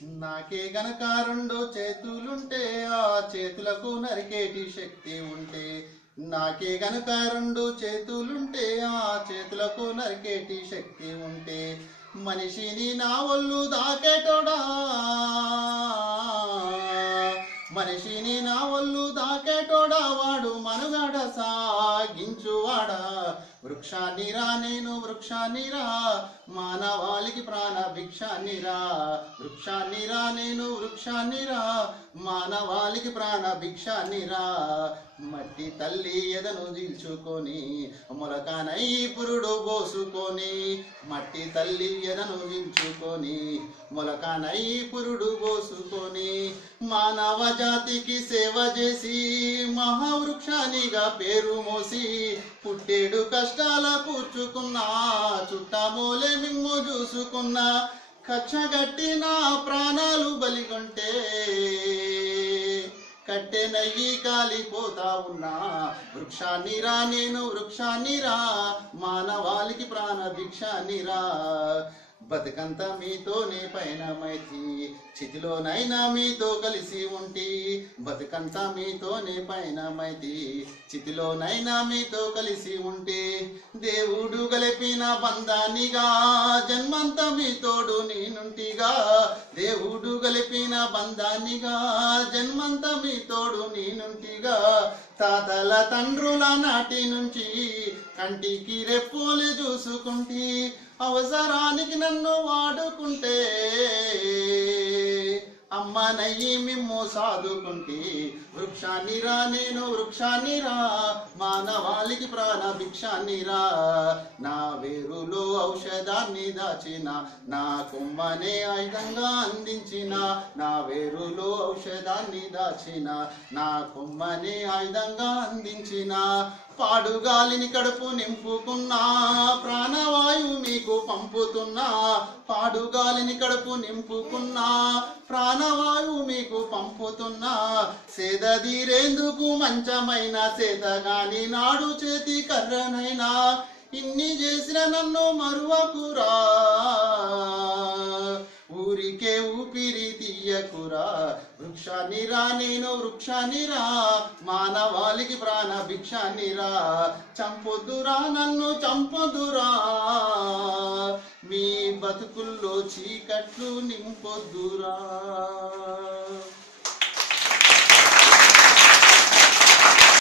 నాకే గనక రెండు చేతులుంటే ఆ చేతులకు నరికేటి శక్తి ఉంటే, నాకే గనక రెండు చేతులుంటే ఆ చేతులకు నరికేటి శక్తి ఉంటే, మనిషిని నా ఒళ్ళు దాకేటోడా, మనిషిని నా ఒళ్ళు దాకేటోడా, వాడు మనుగడ సాగించువాడా. వృక్షాన్నిరా నేను వృక్షాన్నిరా, మానవాళికి ప్రాణ భిక్షాన్నిరా. వృక్షాన్నిరా నేను వృక్షాన్నిరా, మానవాళికి ప్రాణ భిక్షాన్నిరా. మట్టి తల్లి ఎదను దిల్చుకొని మొలకానై పురుడు పోసుకొని, మట్టి తల్లి ఎదను దిల్చుకొని మొలకానై పురుడు పోసుకొని, మానవ జాతికి సేవ చేసి మహావృక్షానిగా పేరు మోసి, పుట్టేడు కష్టాల కూర్చుకున్నా చుట్టామోలే మిమ్ము చూసుకున్నా. కచ్చగట్టిన ప్రాణాలు బలిగొంటే కట్టెనయ్యి కాలిపోతా ఉన్నా. వృక్షాన్నిరా నేను వృక్షాన్నిరా, మానవాళికి ప్రాణ భిక్షాన్నిరా. బతుకంతా మీతోనే పయనమైతి, చితిలోనైనా మీతో కలిసి ఉంటి. బతుకంతా మీతోనే పయనమైతి, చితిలోనైనా మీతో కలిసి ఉంటే. దేవుడు గలిపిన బంధానిగా జన్మంతా మీతోడు నేనుంటిగా. దేవుడు గలిపిన బంధానిగా జన్మంతా మీతోడు నేనుంటిగా. తాతల తండ్రుల నాటి నుంచి కంటికి రెప్పోలు చూసుకుంటే, అవసరానికి నన్ను వాడుకుంటే అమ్మనయ్యి మిమ్ము సాదుకుంటే. వృక్షాన్నిరా నేను వృక్షాన్నిరా, మానవాళికి ప్రాణ భిక్షాన్నిరా. నా వేరులో ఔషధాన్ని దాచిన, నా కొమ్మనే ఆయుధంగా అందించిన. నా వేరులో ఔషధాన్ని దాచిన, నా కొమ్మనే ఆయుధంగా అందించిన. పాడుగాలిని కడుపు నింపుకున్నా, ప్రాణవాయువు మీకు పంపుతున్నా. పాడుగాలిని కడుపు నింపుకున్నా, ప్రాణవాయువు మీకు పంపుతున్నా. సేదదీరేందుకు మంచమైన సేతగాని నాడు చేతి కర్రనైనా. ఇన్ని చేసిన నన్ను మరువకురా, ఊరికే ఊపిరి తీయకురా. వృక్షాన్నిరా నేను వృక్షాన్నిరా, మానవాళికి ప్రాణ భిక్షాన్నిరా. చంపొద్దురా నన్ను చంపొద్దురా, మీ బతుకుల్లో చీకట్లు నింపొద్దురా.